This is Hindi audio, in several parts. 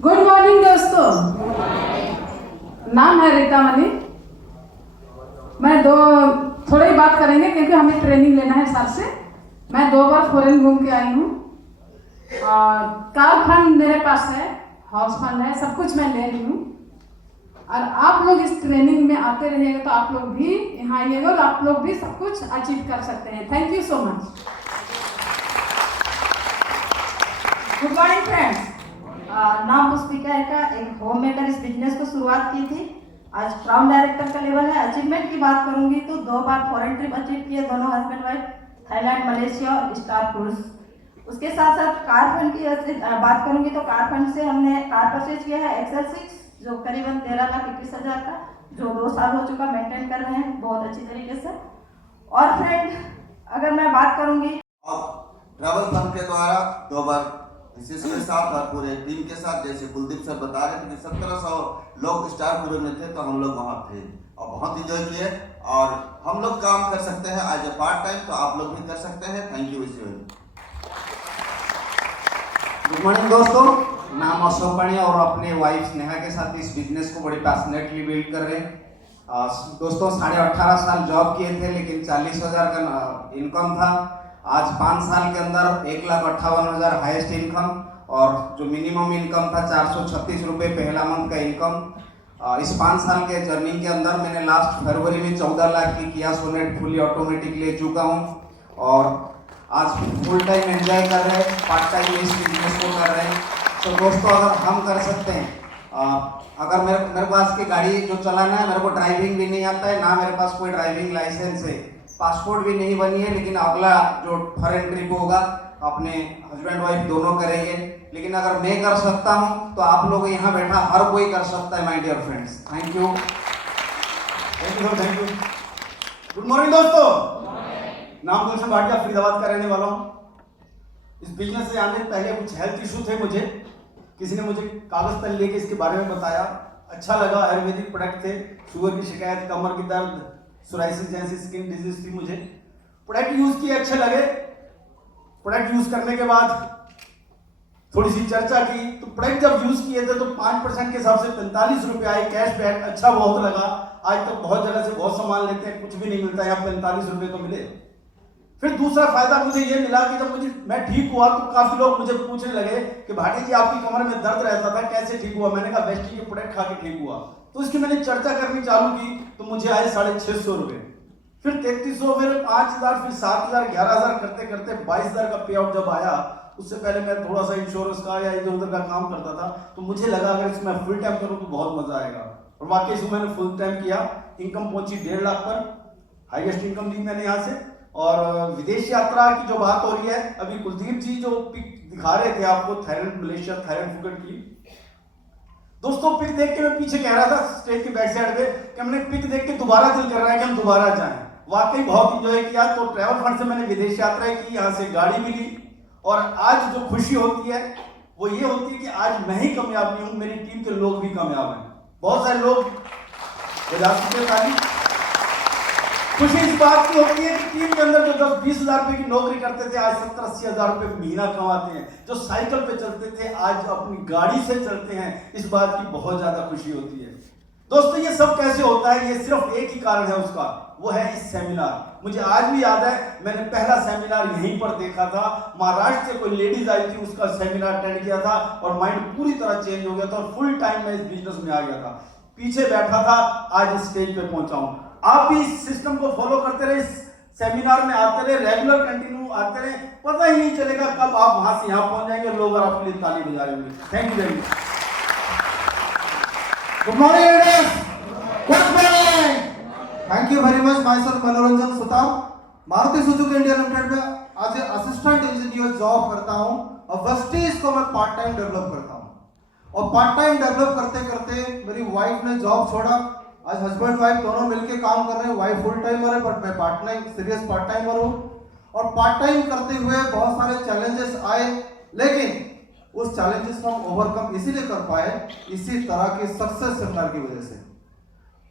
गुड मॉर्निंग दोस्तों। नाम है रीता मनी। मैं थोड़ी ही बात करेंगे क्योंकि हमें ट्रेनिंग लेना है सर से। मैं 2 बार फॉरेन घूम के आई हूँ। कार फंड मेरे पास है, हाउस फंड है, सब कुछ मैं ले रही हूँ। और आप लोग इस ट्रेनिंग में आते रहिएगा तो आप लोग भी यहाँ आइएगा और आप लोग भी सब कुछ अचीव कर सकते हैं। Thank you so much. Good morning friends. नाम पुष्पिका है का एक होम मेकर इस बिजनेस को शुरुआत की थी। आज प्राउड डायरेक्टर का लेवल है। अचीवमेंट की बात करूंगी तो 2 बार फॉरेन ट्रिप अचीव किए, दोनों हस्बैंड वाइफ, थाईलैंड, मलेशिया और स्टार क्रूज। उसके साथ साथ कार फंड की बात करूंगी तो कार फंड से हमने कार परचेज किया है एक्सेल 6 जो करीबन 13,21,000 का, जो 2 साल हो चुका मेंटेन कर रहे हैं बहुत अच्छी तरीके से। और फ्रेंड अगर मैं बात करूंगी ट्रैवल फंड के द्वारा 2 बार मिसेस के साथ और पूरे टीम के साथ, जैसे कुलदीप सर बता रहे थे कि 1700 लोग स्टार क्रूज में थे तो हम लोग वहाँ थे और बहुत इंजॉय किए। और हम लोग काम कर सकते हैं एज ए पार्ट टाइम, तो आप लोग भी कर सकते हैं। Thank you. गुड मॉर्निंग दोस्तों। नाम अशोक पाणी और अपने वाइफ स्नेहा के साथ इस बिजनेस को बड़ी पैशनेटली बिल्ड कर रहे हैं। दोस्तों 18.5 साल जॉब किए थे लेकिन 40,000 का इनकम था। आज 5 साल के अंदर 1,58,000 हाईएस्ट इनकम और जो मिनिमम इनकम था 436 रुपये पहला मंथ का इनकम। इस 5 साल के जर्नी के अंदर मैंने लास्ट फरवरी में 14 लाख की किया सोनेट फुली ऑटोमेटिक ले चुका हूँ और आज फुल टाइम एंजॉय कर रहे हैं, पार्ट टाइम इस बिजनेस को कर रहे हैं। तो दोस्तों अगर हम कर सकते हैं, अगर मेरे पास की गाड़ी जो चलाना है, मेरे को ड्राइविंग भी नहीं आता है, ना मेरे पास कोई ड्राइविंग लाइसेंस है, पासपोर्ट भी नहीं बनी है, लेकिन अगला जो फॉरेन ट्रिप होगा अपने हस्बैंड वाइफ दोनों करेंगे। लेकिन अगर मैं कर सकता हूं तो आप लोग यहाँ बैठा हर कोई कर सकता है my dear friends. Thank you. Thank you. Good morning दोस्तों। नाम गुलशन भाटिया, फरीदाबाद का रहने वाला हूँ। इस बिजनेस से आने से पहले कुछ हेल्थ इशू थे मुझे, किसी ने मुझे कागज पेन लेके इसके बारे में बताया, अच्छा लगा। आयुर्वेदिक प्रोडक्ट थे, शुगर की शिकायत, कमर की दर्द, सोराइसिस जैसी स्किन डिजीज थी। मुझे प्रोडक्ट यूज किए, अच्छे लगे। प्रोडक्ट यूज करने के बाद थोड़ी सी चर्चा की तो प्रोडक्ट जब यूज किए थे तो 5% के हिसाब से 45 रुपये आए कैशबैक। अच्छा बहुत लगा। आज तक बहुत जगह से बहुत सामान लेते हैं, कुछ भी नहीं मिलता, यहाँ 45 रुपये तो मिले। फिर दूसरा फायदा मुझे ये मिला कि जब मैं ठीक हुआ तो काफी लोग मुझे पूछने लगे कि भाटी जी आपकी कमर में दर्द रहता था, कैसे ठीक हुआ? मैंने कहा वेस्टी के प्रोडक्ट खा के ठीक हुआ। तो इसकी मैंने चर्चा करनी चालू की तो मुझे आए 650 रुपये, फिर 3300, फिर 5000, फिर 7000, 11000 करते करते 22,000 का पे आउट जब आया। उससे पहले मैं थोड़ा सा इंश्योरेंस का या इधर उधर का काम करता था, तो मुझे लगा अगर इसमें फुल टाइम करूँ तो बहुत मजा आएगा। और वाकई इसको मैंने फुल टाइम किया। इनकम पहुंची 1.5 लाख पर, हाईएस्ट इनकम ली मैंने यहाँ से। और विदेश यात्रा की जो बात हो रही है, अभी कुलदीप जी जो पिक दिखा रहे थे आपको थाईलैंड, मलेशिया, थाईलैंड, फुकेट की, दोस्तों पिक देख के मैं पीछे कह रहा था स्टेज की बैक साइड पे कि हमने पिक देख के दोबारा दिल कर रहा है कि हम दोबारा जाएं। वाकई बहुत इंजॉय किया। तो ट्रैवल फंड से मैंने विदेश यात्रा की, यहाँ से गाड़ी मिली। और आज जो खुशी होती है वो ये होती है कि आज मैं ही कामयाब नहीं हूं, मेरी टीम के लोग भी कामयाब हैं। बहुत सारे लोग खुशी इस बात की होती है कि टीम के अंदर जो 10-20 हजार रुपए की नौकरी करते थे आज 70-80 हजार रुपए महीना कमाते हैं। जो साइकिल पे चलते थे आज अपनी गाड़ी से चलते हैं। इस बात की बहुत ज्यादा खुशी होती है। दोस्तों ये सब कैसे होता है? ये सिर्फ एक ही कारण है उसका, वो है इस सेमिनार। मुझे आज भी याद है, मैंने पहला सेमिनार यहीं पर देखा था। महाराष्ट्र से कोई लेडीज आई थी, उसका सेमिनार अटेंड किया था और माइंड पूरी तरह चेंज हो गया था और फुल टाइम में इस बिजनेस में आ गया था। पीछे बैठा था, आज इस स्टेज पे पहुंचा हूं। आप भी इस सिस्टम को फॉलो करते रहे, इस सेमिनार में आते रहे, रेगुलर कंटिन्यू आते रहे, पता ही नहीं चलेगा कब आप वहां से यहां पहुंच जाएंगे। लोग और आपके लिए ताली बजा रहे होंगे। Thank you very much. Good morning. Thank you very much. Myself Manoranjan Sutar, Maruti Suzuki India limited में as a assistant engineer job करता हूं और वेस्टीज को मैं पार्ट टाइम डेवलप करता हूं। और पार्ट टाइम डेवलप करते करते मेरी वाइफ ने जॉब छोड़ा। आज हस्बैंड वाइफ दोनों मिलकर काम कर रहे हैं। वाइफ फुल टाइमर है बट मैं part time serious part timer हूं। और पार्ट टाइम करते हुए बहुत सारे चैलेंजेस आए, लेकिन उस चैलेंजेस को हम ओवरकम इसीलिए कर पाए इसी तरह के सक्सेस सेमिनार की वजह से।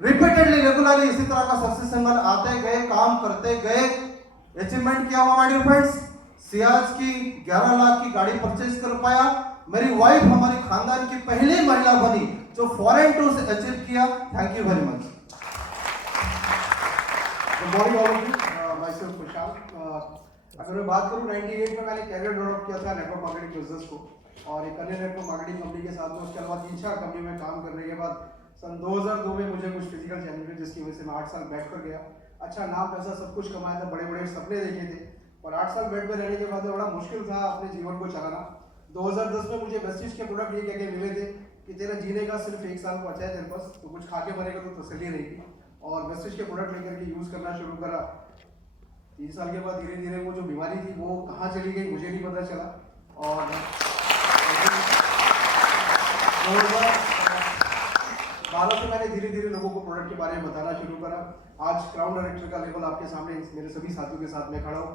रिपीटेडली रेगुलरली इसी तरह का सक्सेस सेमिनार आते गए, काम करते गए, अचीवमेंट क्या हुआ माय डियर फ्रेंड्स? सियाज की 11 लाख की गाड़ी परचेज कर पाया। मेरी वाइफ हमारी खानदान की पहली महिला बनी जो फॉरेन टूर से अचीव किया। Thank you very much. Good morning all of you, my self Khushal. अगर मैं बात करूं 98 में मैंने कैरियर डेवलप किया था नेटवर्क मार्केटिंग बिजनेस को, और एक अन्य नेटवर्क मार्केटिंग कंपनी के साथ में। उसके अलावा 3-4 कंपनी में काम करने के बाद सन 2002 में मुझे कुछ फिजिकल चैलेंज हुए जिसकी वजह से मैं 8 साल बेड पर गया। अच्छा नाम पैसा सब कुछ कमाया था, बड़े बड़े सपने देखे थे, और 8 साल बेड पर रहने के बाद बड़ा मुश्किल था अपने जीवन को चलाना। 2010 में मुझे वेस्टिज के प्रोडक्ट ये कह के मिले थे कि तेरा जीने का सिर्फ 1 साल बचा है तेरे पास, तो कुछ खा के मरेगा तो तसल्ली रहेगी। और वेस्टिज के प्रोडक्ट लेकर के यूज़ करना शुरू करा। 3 साल के बाद धीरे धीरे वो जो बीमारी थी वो कहाँ चली गई मुझे नहीं पता चला। और 2012 से मैंने धीरे धीरे लोगों को प्रोडक्ट के बारे में बताना शुरू करा। आज क्राउन डायरेक्टर का लेवल आपके सामने मेरे सभी साथियों के साथ में खड़ा हूँ।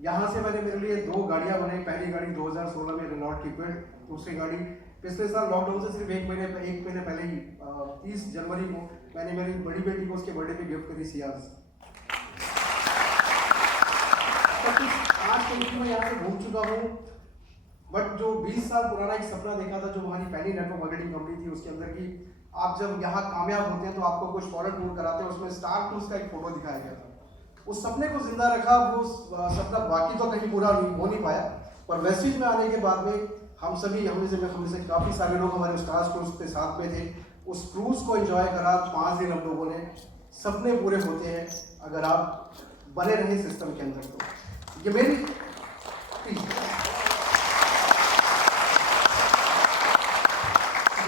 यहाँ से मैंने मेरे लिए 2 गाड़ियाँ बनाई। पहली गाड़ी 2016 में रेनॉल्ट की क्विड, दूसरी गाड़ी पिछले साल लॉकडाउन से सिर्फ एक महीने पहले ही 30 जनवरी को मैंने मेरी बड़ी बेटी को उसके बर्थडे पे गिफ्ट करी सियाज। आज के दिन में यहाँ से घूम चुका हूँ, बट जो 20 साल पुराना एक सपना देखा था, जो हमारी पहली नेटवर्क मार्केटिंग कंपनी थी, उसके अंदर की आप जब यहाँ कामयाब होते हैं तो आपको कुछ फॉरेन टूर कराते हैं, उसमें स्टार टूर्स का एक फोटो दिखाया गया था। उस सपने को जिंदा रखा। वो सपना बाकी तो कहीं पूरा हो नहीं पाया, पर वेस्टिज में आने के बाद में हम से काफ़ी सारे लोग हमारे स्टार टूर्स के साथ में थे। उस क्रूज को एंजॉय करा 5 दिन हम लोगों ने। सपने पूरे होते हैं अगर आप बने रहे सिस्टम के अंदर। तो ये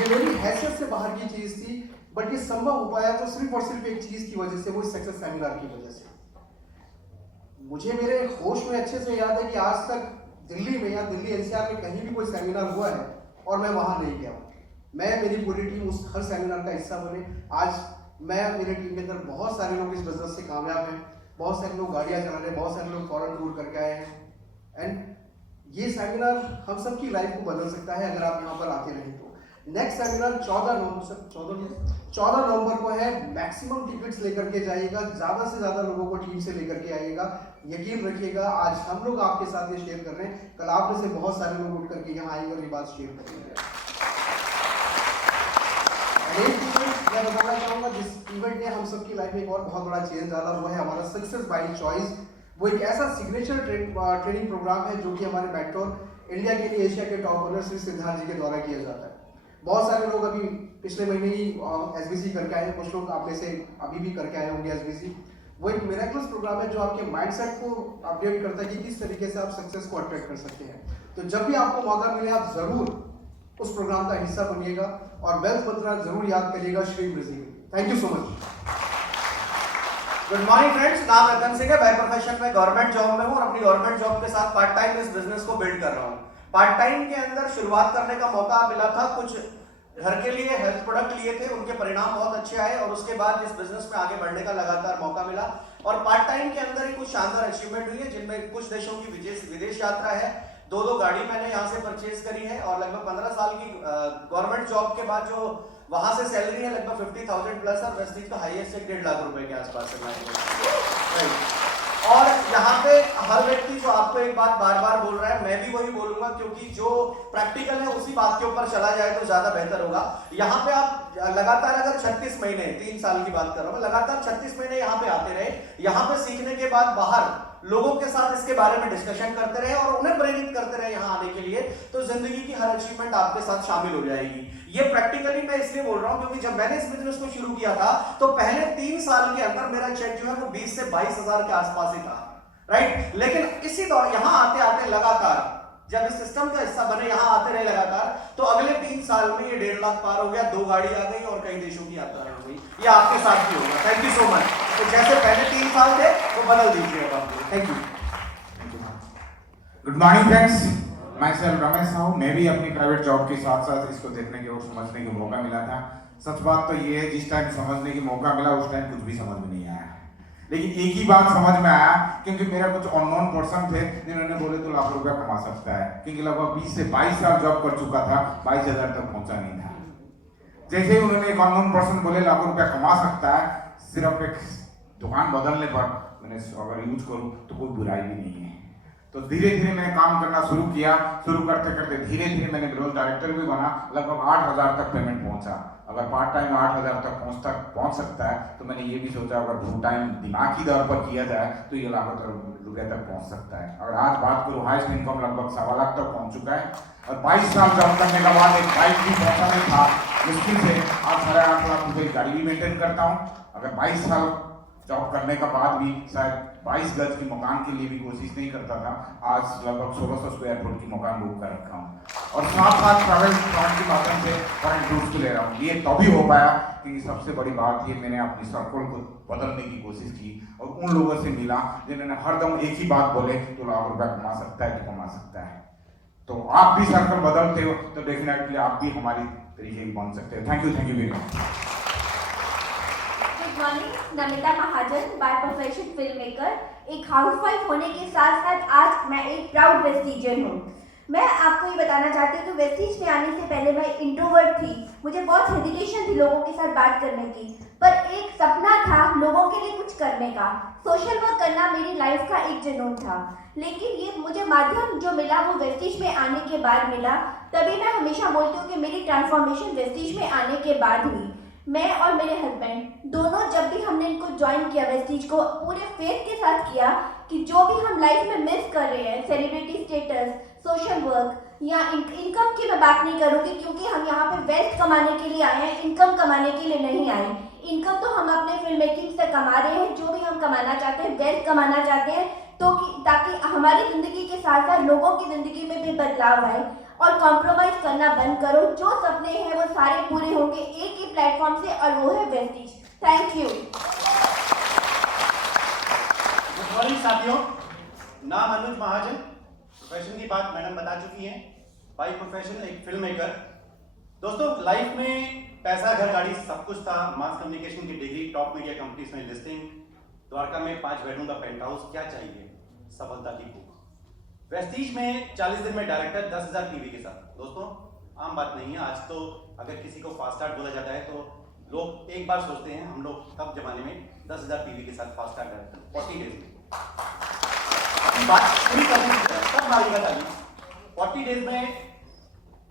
मेरी हैसियत से बाहर की चीज़ थी, बट ये संभव हो पाया तो सिर्फ और सिर्फ एक चीज़ की वजह से, वो सक्सेस सेमिनार की वजह से। मुझे मेरे होश में अच्छे से याद है कि आज तक दिल्ली में या दिल्ली एनसीआर में कहीं भी कोई सेमिनार हुआ है और मैं वहाँ नहीं गया। मैं मेरी पूरी टीम उस हर सेमिनार का हिस्सा बने। आज मैं मेरी टीम के अंदर बहुत सारे लोग इस बिजनेस से कामयाब हैं, बहुत सारे लोग गाड़ियाँ चला रहे हैं, बहुत सारे लोग फॉरेन टूर करके आए हैं। एंड ये सेमिनार हम सब की लाइफ को बदल सकता है अगर आप यहाँ पर आते रहें तो। नेक्स्ट सेमिनार 14 नवंबर को है। मैक्सिमम टिकट्स लेकर के जाइएगा, ज़्यादा से ज़्यादा लोगों को टीम से लेकर के आइएगा। यकीन रखिएगा आज हम लोग आपके साथ ये शेयर कर रहे हैं, कल आप में से बहुत सारे लोग उठ करके यहाँ आएंगे और ये बात शेयर करेंगे। एक इवेंट मैं बताना चाहूँगा जिस इवेंट ने हम सबकी लाइफ में एक और बहुत बड़ा चेंज डाला, वो है हमारा सक्सेस बाय चॉइस। वो एक ऐसा सिग्नेचर ट्रेनिंग प्रोग्राम है जो कि हमारे मेंटोर इंडिया के लिए एशिया के टॉप ओनर श्री सिद्धार्थ जी के द्वारा किया जाता है। बहुत सारे लोग अभी पिछले महीने ही एसबीसी करके आए हैं, कुछ लोग आप में से अभी भी करके आए होंगे एसबीसी। वो एक मिरेकलस प्रोग्राम है जो आपके माइंडसेट को अपडेट करता है कि किस तरीके से आप सक्सेस को अट्रैक्ट कर सकते हैं। तो जब भी आपको मौका मिले आप जरूर उस प्रोग्राम का हिस्सा बनिएगा और वेल्थ मंत्र जरूर याद करिएगा Shri breezy. Thank you so much. Good morning friends, नाम रतन सिंह है। बाय प्रोफेशन में गवर्नमेंट जॉब में हूँ और अपनी गवर्नमेंट जॉब के साथ पार्ट टाइम इस बिजनेस को बिल्ड कर रहा हूँ। पार्ट टाइम के अंदर शुरुआत करने का मौका मिला था, कुछ घर के लिए हेल्थ प्रोडक्ट लिए थे, उनके परिणाम बहुत अच्छे आए और उसके बाद इस बिजनेस में आगे बढ़ने का लगातार मौका मिला। और पार्ट टाइम के अंदर ही कुछ शानदार अचीवमेंट हुई है, जिनमें कुछ देशों की विदेश यात्रा है, 2 गाड़ी मैंने यहाँ से परचेज करी है और लगभग 15 साल की गवर्नमेंट जॉब के बाद जो वहां से सैलरी है लगभग 50,000 प्लस और वेस्टिज का हाईएस्ट 1.5 लाख रुपए के आसपास है। और यहाँ पे हर व्यक्ति जो आपको एक बात बार बार बोल रहा है, मैं भी वही बोलूंगा, क्योंकि जो प्रैक्टिकल है उसी बात के ऊपर चला जाए तो ज्यादा बेहतर होगा। यहाँ पे आप लगातार अगर 36 महीने, 3 साल की बात कर रहा हूँ, लगातार 36 महीने यहाँ पे आते रहे, यहाँ पे सीखने के बाद बाहर लोगों के साथ इसके बारे में डिस्कशन करते रहे और उन्हें प्रेरित करते रहे यहाँ आने के लिए, तो जिंदगी की हर अचीवमेंट आपके साथ शामिल हो जाएगी। ये प्रैक्टिकली मैं इसलिए बोल रहा हूँ क्योंकि जब मैंने इस बिजनेस को शुरू किया था तो पहले 3 साल के अंदर मेरा चेक जो है वो 20 से 22 हजार के आसपास ही था, राइट। लेकिन इसी दौर यहाँ आते आते लगातार जब इस सिस्टम का हिस्सा बने, यहाँ आते रहे लगातार, तो अगले 3 साल में ये 1.5 लाख पार हो गया, 2 गाड़ी आ गई और कई देशों की यात्रा हो गई। ये आपके साथ भी होगा। Thank you so much. तो जैसे पहले 3 साल थे तो बदल दीजिए अब आप। Thank you. Good morning friends, मैं सेल्फ रमेश साहू। मैं भी अपनी प्राइवेट जॉब के साथ साथ इसको देखने के और समझने का मौका मिला था। सच बात तो ये है, जिस टाइम समझने की मौका मिला उस टाइम कुछ भी समझ में नहीं आया, लेकिन एक ही बात समझ में आया, क्योंकि मेरा कुछ अननोन पर्सन थे जिन्होंने बोले तो लाख रुपया कमा सकता है, क्योंकि लगभग 20 से 22 साल जॉब कर चुका था, 22,000 तक पहुंचा नहीं था। जैसे ही उन्होंने एक अननोन पर्सन बोले लाख रुपया कमा सकता है सिर्फ एक दुकान बदलने पर, मैंने अगर यूज करूं तो कोई बुराई भी नहीं है। तो धीरे धीरे मैंने काम करना शुरू किया। शुरू करते करते धीरे धीरे मैंने ग्रोथ डायरेक्टर भी बना। लगभग 8,000 तक पेमेंट पहुंचा। अगर पार्ट टाइम 8,000 तक पहुंच सकता है तो मैंने ये भी सोचा अगर फुल टाइम दिमागी दर पर किया जाए तो ये लाखों रुपये तक पहुंच सकता है। और आज बात करूँ, हाईएस्ट इनकम लगभग 1.25 लाख तक पहुंच चुका है। और 22 साल जॉब करने के बाद एक बाइक भी पहुंचा नहीं था मुश्किल से, आज 8.5 लाख रुपये गाड़ी भी मेंटेन करता हूँ। अगर 22 साल जॉब करने का बाद भी शायद 22 गज की मकान के लिए भी कोशिश नहीं करता था, आज लगभग 1600 स्क्वायर फुट की मकान बुक कर रखा हूँ। और साथ साथ ट्रैवल फंड के माध्यम से फॉरेन टूर्स को ले रहा हूँ। ये तभी हो पाया क्योंकि सबसे बड़ी बात ये, मैंने अपनी सर्कल को बदलने की कोशिश की और उन लोगों से मिला जिन्होंने हरदम एक ही बात बोले, तो लाख रुपया कमा सकता है तो कमा सकता है। तो आप भी सर्कल बदलते हो तो डेफिनेटली आप भी हमारी तरीके बन सकते हैं। Thank you very much. Good morning, Namita Mahajan, by profession film maker. एक हाउसवाइफ होने के साथ साथ आज मैं एक प्राउड वेस्टिजियन हूँ। मैं आपको ये बताना चाहती हूँ कि वेस्टिज में आने से पहले मैं इंट्रोवर्ट थी। मुझे बहुत हेजिटेशन थी लोगों के साथ बात करने की, पर एक सपना था लोगों के लिए कुछ करने का। सोशल वर्क करना मेरी लाइफ का एक जुनून था, लेकिन ये मुझे माध्यम जो मिला वो वेस्टिज में आने के बाद मिला। तभी मैं हमेशा बोलती हूँ कि मेरी ट्रांसफॉर्मेशन वेस्टिज में आने के बाद हुई। मैं और मेरे हस्बैंड दोनों जब भी हमने इनको ज्वाइन किया वेस्टिज को, पूरे फेथ के साथ किया कि जो भी हम लाइफ में मिस कर रहे हैं, सेलिब्रिटी स्टेटस, सोशल वर्क या इनकम की मैं बात नहीं करूँगी क्योंकि हम यहाँ पे वेल्थ कमाने के लिए आए हैं, इनकम कमाने के लिए नहीं आए। इनकम तो हम अपने फिल्म मेकिंग से कमा रहे हैं, जो भी हम कमाना चाहते हैं, वेल्थ कमाना चाहते हैं, तो ताकि हमारी ज़िंदगी के साथ साथ लोगों की ज़िंदगी में भी बदलाव आए। और कॉम्प्रोमाइज़ करना बंद करो, जो सपने हैं वो सारे पूरे होंगे एक ही प्लेटफॉर्म से, और वो है Vestige. Thank you. Good morning साथियों, नाम अनुज महाजन। प्रोफेशन की बात मैडम बता चुकी हैं। बाय प्रोफेशन एक फिल्म मेकर। दोस्तों, लाइफ में पैसा, घर, गाड़ी सब कुछ था। मास कम्युनिकेशन की डिग्री, टॉप मीडिया कंपनीज में लिस्टिंग, द्वारका में 5 बेडरूम का पेंट हाउस, क्या चाहिए? सफलता की भूख। वेस्टिज में 40 दिन में डायरेक्टर, 10,000 टीवी के साथ। दोस्तों, आम बात नहीं है। आज तो अगर किसी को फास्ट स्टार्ट बोला जाता है तो लोग एक बार सोचते हैं, हम लोग तब जमाने में 10,000 टीवी के साथ फास्ट स्टार्ट डायरेक्टर 40 डेज में। बात पूरी करनी तब मारेगा ताली। 40 डेज में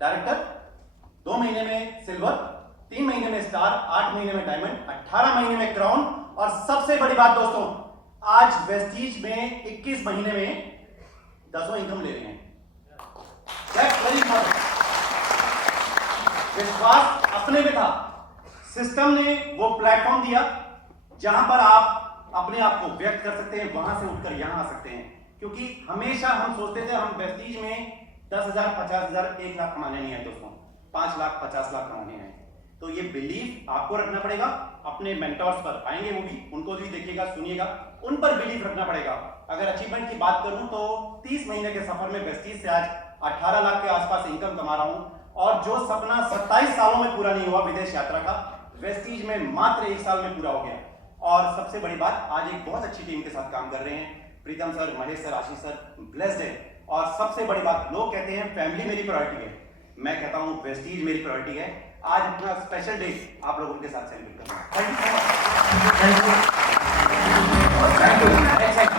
डायरेक्टर, 2 महीने में सिल्वर, 3 महीने में स्टार, 8 महीने में डायमंड, 18 महीने में क्राउन, और सबसे बड़ी बात दोस्तों, आज वेस्टिज में 21 महीने में 10वां इनकम ले रहे हैं। विश्वास अपने में था। सिस्टम ने वो प्लेटफॉर्म दिया जहां पर आप अपने आप को व्यक्त कर सकते हैं, वहां से उठकर यहां आ सकते हैं। क्योंकि हमेशा हम सोचते थे हम वेस्टिज में 10,000, 50,000, 1 लाख कमाने नहीं है दोस्तों, 5 लाख, 50 लाख कमाने हैं। तो ये बिलीफ आपको रखना पड़ेगा। अपने मेंटर्स पर आएंगे वो भी, उनको भी देखिएगा, सुनिएगा, उन पर बिलीफ रखना पड़ेगा। अगर अचीवमेंट की बात करूं तो 30 महीने के सफर में वेस्टिज से आज 18 लाख के आसपास इनकम कमा रहा हूं। और जो सपना 27 सालों में पूरा नहीं हुआ विदेश यात्रा का, वेस्टिज में मात्र 1 साल में पूरा हो गया। और सबसे बड़ी बात, आज एक बहुत अच्छी टीम के साथ काम कर रहे हैं। प्रीतम सर, महेश सर, आशीष सर, ब्लेस्ड है। और सबसे बड़ी बात, लोग कहते हैं फैमिली मेरी प्रायोरिटी है, मैं कहता हूं वेस्टिज मेरी प्रायोरिटी है। आज अपना स्पेशल डे आप लोगों के साथ सेलिब्रेट करना है। Thank you so much.